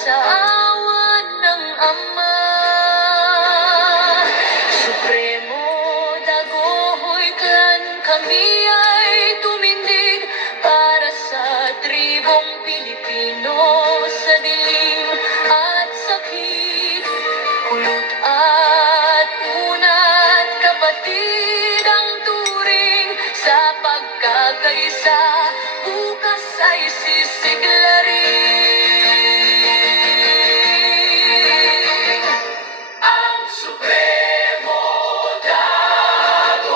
sa awan ng Ama. Supremo dagohoy clan, kami ay tumindig para sa tribong Pilipino. Sa dilim at sakit, kulot at unat, kapatid ang turing sa pagkakaisa. Bukas ay sisiglarin ang Supremo Dagohoy,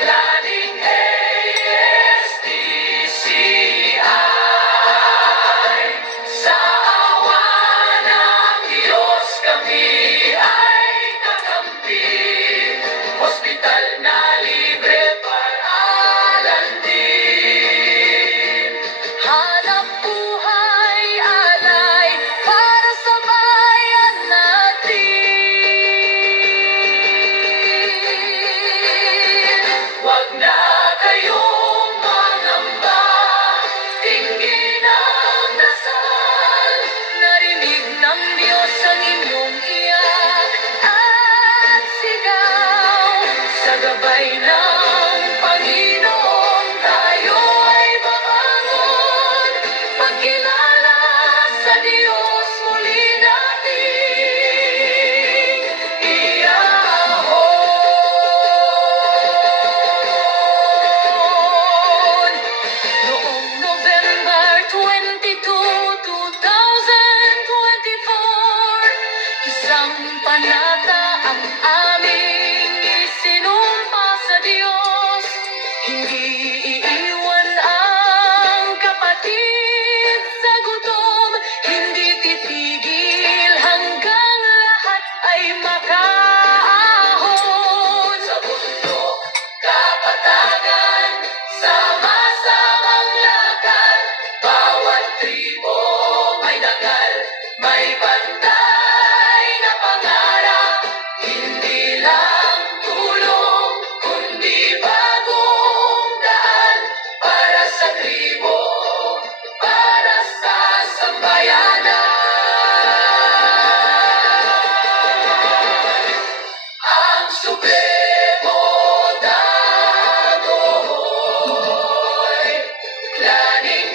klaning ASTCI. Sa awa ng Diyos kami ay kakampi, hospital na libre, paralan din. Hanap buhay alay para sa bayan natin. Wag na kayong mangamba, tingin ang dasal. Narinig ng Diyos ang inyong iyak at sigaw. Sa gabay ng Panginoon tayo ay babangon. Pagkilala sa Diyos muli nating iahon. Noong November 22, 2024, isang panata ang aming isinumpa sa Diyos. Hindi iiwan ang kapatid sa gutom, hindi titigil hanggang lahat ay makaahon. Sa bundok, kapatagan, sama-samang lakad, bawat tribo may dangal, may pantay na pangarap. Hindi lang tulong, kundi bagong daan para sa tribo, para sa sambayanan. Ang Supremo Dagohoy, klaning